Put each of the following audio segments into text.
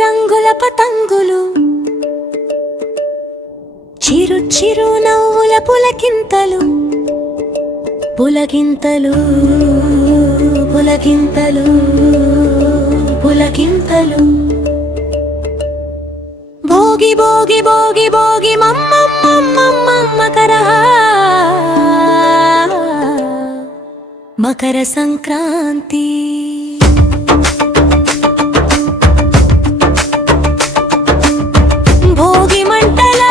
రంగుల పతంగులు, చిరు చిరు నవ్వుల పులకింతలు, పులకింతలు పులకింతలు పులకింతలు. భోగి భోగి భోగి భోగి మమ్మమ్మమ్మమ్మ మకర సంక్రాంతి. భోగి మంటల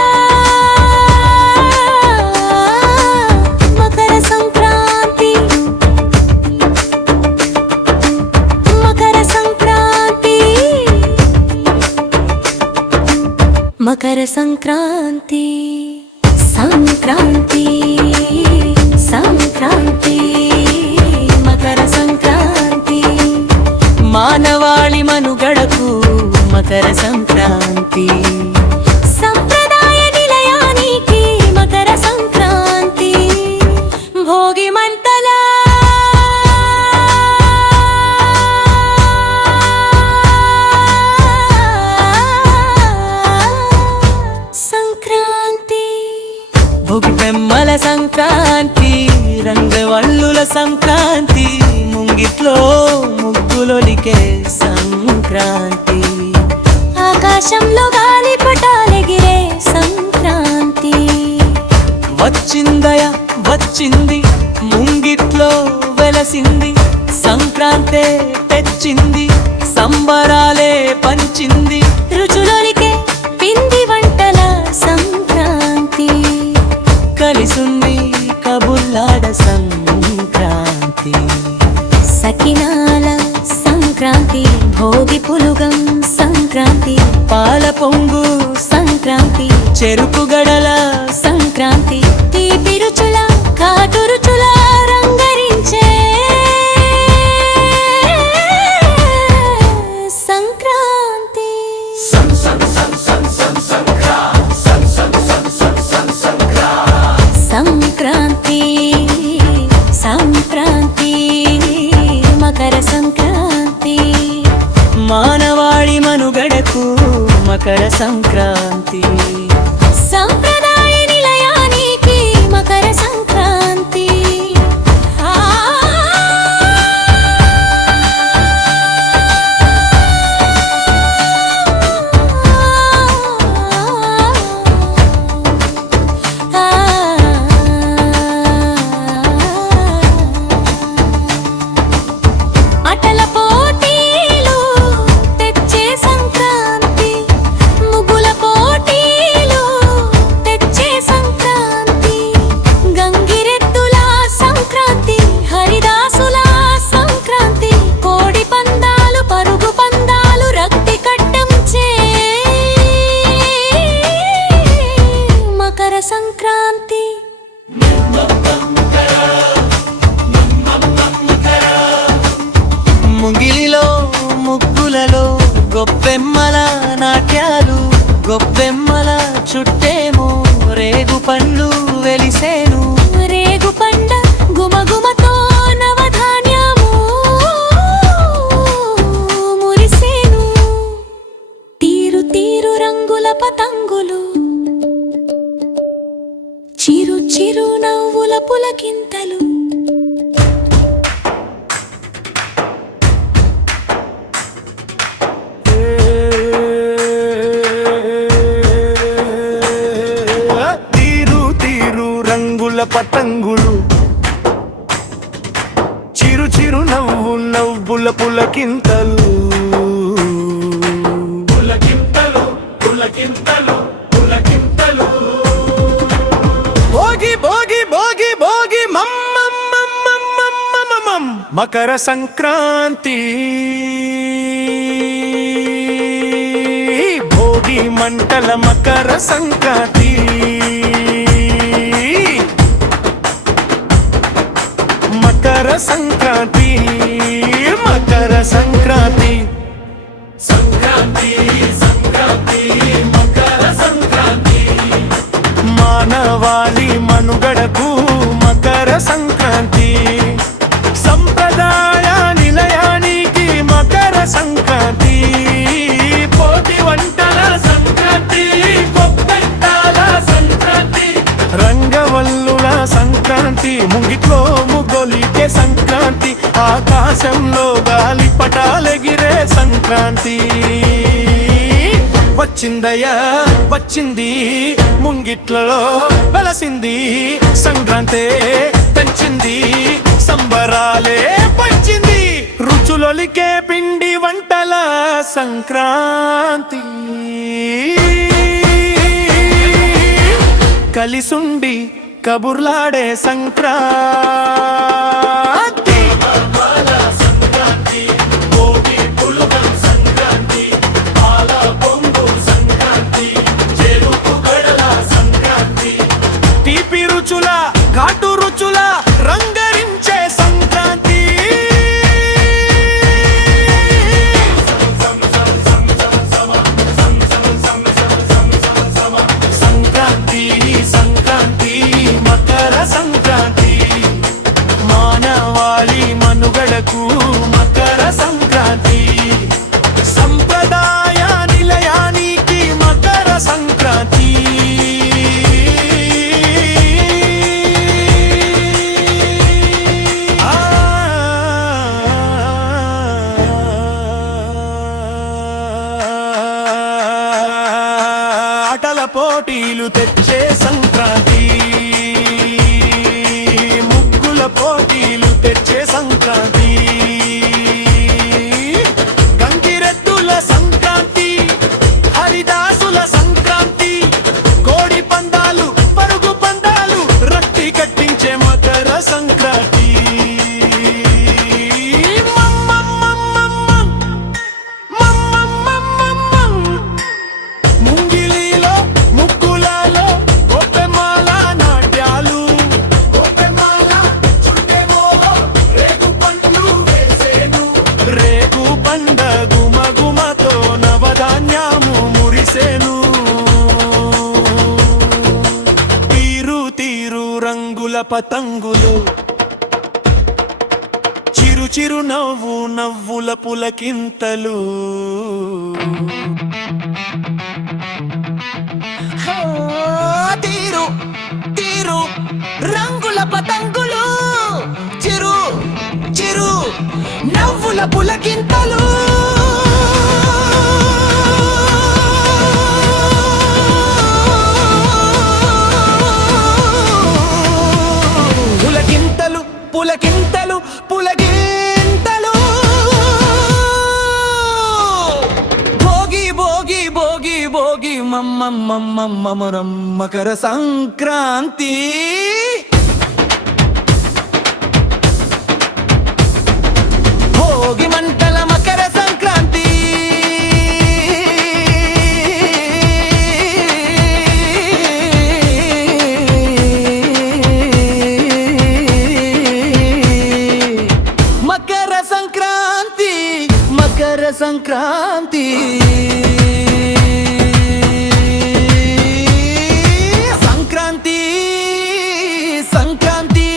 మకర సంక్రాంతి, మకర సంక్రాంతి, మకర సంక్రాంతి. సంక్రాంతి సంక్రాంతి మకర సంక్రాంతి. మానవాళి మనుగడకు మకర సంక్రాంతి. సంప్రదాయ నిలయానికి మకర సంక్రాంతి. భోగి మంటల సంక్రాంతి. భోగి పెమ్మల సంక్రాంతి, రంగవల్లుల సంక్రాంతి, ముంగిట్లో ముగ్గులొలికే సంక్రాంతి, ఆకాశంలో గాలిపటాలెగిరే సంక్రాంతి. వచ్చిందయ వచ్చింది ముంగిట్లో వెలసింది, సంక్రాంతే తెచ్చింది సంబరాలే పంచింది. రుచులొలికే పిండి వంటల సంక్రాంతి, కలిసుంది కబుర్లాడ సంక్రాంతి. సకినాల సంక్రాంతి, భోగి పులుగం సంక్రాంతి, పాల పొంగు సంక్రాంతి, చెరుకు గడల సంక్రాంతి, తీపి రుచుల కాటు రుచుల రంగరించే సంక్రాంతి. సంక్రాంతి సంక్రాంతి మకర సంక్రాంతి. మానవాళి మనుగడకు మకర సంక్రాంతి. సంప్రదాయ నిలయానికి మకర సంక్రాంతి. అటల పోటీలు తెచ్చే సంక్రాంతి, ముగ్గుల పోటీలు తెచ్చే సంక్రాంతి, గంగిరెద్దుల సంక్రాంతి, హరిదాసుల సంక్రాంతి, కోడి పందాలు పరుగు పందాలు రక్తి కట్టంచే మకర సంక్రాంతి. ముగిలిలో ముగ్గులలో గొప్పెమ్మల నాట్యాలు, గొప్పెమ్మల చుట్టేమో రేగు పండ్లు వెలిసేను, రేగు పండ గుమగుమతో నవధాన్యము మురిసేను. తీరు తీరు రంగుల పతంగులు, చిరు చిరు నవ్వుల పులకింతలు, పతంగులు, చిరు చిరు నవ్వుల పులకింతలు, పులకింతలు పులకింతలు పులకింతలు. భోగి భోగి భోగి భోగి మమ్మమ్మమ్మమ్మమ్మమ్మం మకర సంక్రాంతి. భోగి మంటల మకర సంక్రాంతి. మకర సంక్రాంతి మకర సంక్రాంతి. సంక్రాంతి సంక్రాంతి మకర సంక్రాంతి. మానవాళి మనుగడకు మకర సంక్రాంతి. సంప్రదాయ నిలయానికి మకర సంక్రాంతి. సంక్రాంతి, ముంగిట్లో ముగ్గొలికే సంక్రాంతి, ఆకాశంలో గాలి పటాలెగిరే సంక్రాంతి. వచ్చిందయ్యా వచ్చింది, ముంగిట్లలో వెలసింది సంక్రాంతి, పెంచింది సంబరాలే పంచింది, రుచులొలికే పిండి వంటల సంక్రాంతి. కలిసుండి కబుర్లాడే సంక్రాంతి. తీపి రుచుల ఘాటు రుచుల రంగరించే సంక్రాంతి. సంక్రాంతి సంక్రాంతి మకర సంక్రాంతి, మానవాళి మనుగడకు మకర సంక్రాంతి, సంప్రదాయ నిలయానికి మకర సంక్రాంతి. ఆటల పోటీలు తెచ్చే సంక్రాంతి, ముగ్గుల పోటీలు తెచ్చే సంక్రాంతి, గంగిరెద్దుల సంక్రాంతి, హరిదాసుల సంక్రాంతి, కోడి పందాలు పరుగు పందాలు రక్తి కట్టించే మకర సంక్రాంతి. ముంగిలిలో ముగ్గులలో గొప్పెమాల నాట్యాలు, రేగు పండ్లు వేసేను, రేగు పండ గుమగుమతో నవధాన్యము మురిసేను, తీరు తీరు రంగుల పతంగులు, చిరు చిరు నవ్వు నవ్వుల పులకింతలు. తీరు తీరు రంగుల పతంగులు, చిరు చిరు నవ్వుల పులకింతలు. పులకింతలు పులకింతలు పులకింతలు. భోగి భోగి భోగి భోగి మమ్మమ్మమ్మమ్మరం మకర సంక్రాంతి. భోగి మంటల మకర సంక్రాంతి, మకర సంక్రాంతి మకర సంక్రాంతి. సంక్రాంతి సంక్రాంతి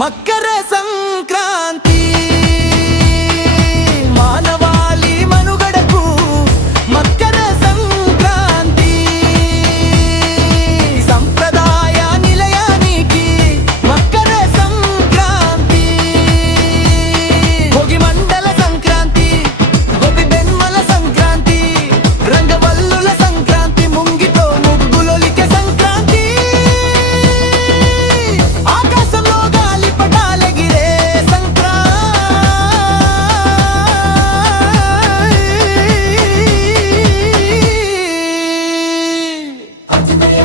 మకర సంక్రాంతి, మానవాళి మనుగడకు మకర సంక్రాంతి, సంప్రదాయ నిలయానికి మకర సంక్రాంతి, భోగి మండల సంక్రాంతి, గోపి బెన్మల సంక్రాంతి, రంగవల్లుల సంక్రాంతి, ముంగితో ముగ్గులొలికే సంక్రాంతి, ఆకాశంలో గాలి పటాలెగిరే సంక్రాంతి.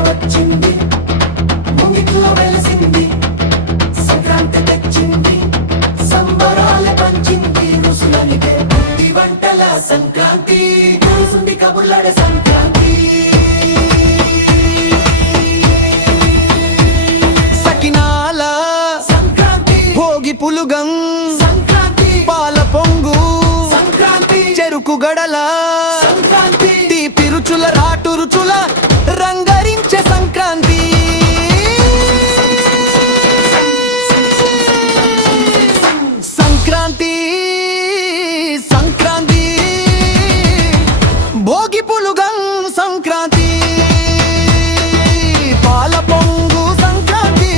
వచ్చింది ముంగిట్లో వెలసింది సంక్రాంతి, తెచ్చింది సంబరాల పంచింది, రుసులనిదే పిండి వంటల సంక్రాంతి, కలిసుండి కబుర్లాడే సంక్రాంతి. సకినాల సంక్రాంతి, భోగి పులుగం సంక్రాంతి, పాల పొంగు సంక్రాంతి, చెరుకు గడల సంక్రాంతి, తీపి రుచుల రాటు రుచుల రంగరించే సంక్రాంతి. సంక్రాంతి సంక్రాంతి భోగి పులుగం సంక్రాంతి, పాల పొంగు సంక్రాంతి,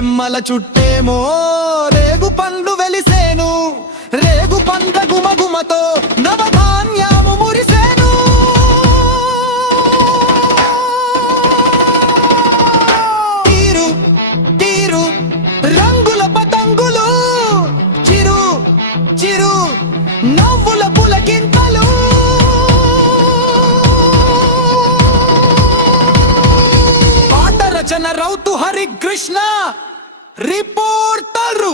రెమ్మల చుట్టేమో రేగు పండు వెలిసేను రేగు పంట గుమగుమతో నవధాన్యాము మురిసేను తీరు తీరు రంగుల పతంగులు చిరు చిరు నవ్వుల పులకింతలు పాట రచన రౌతు హరికృష్ణ రిపోర్టరు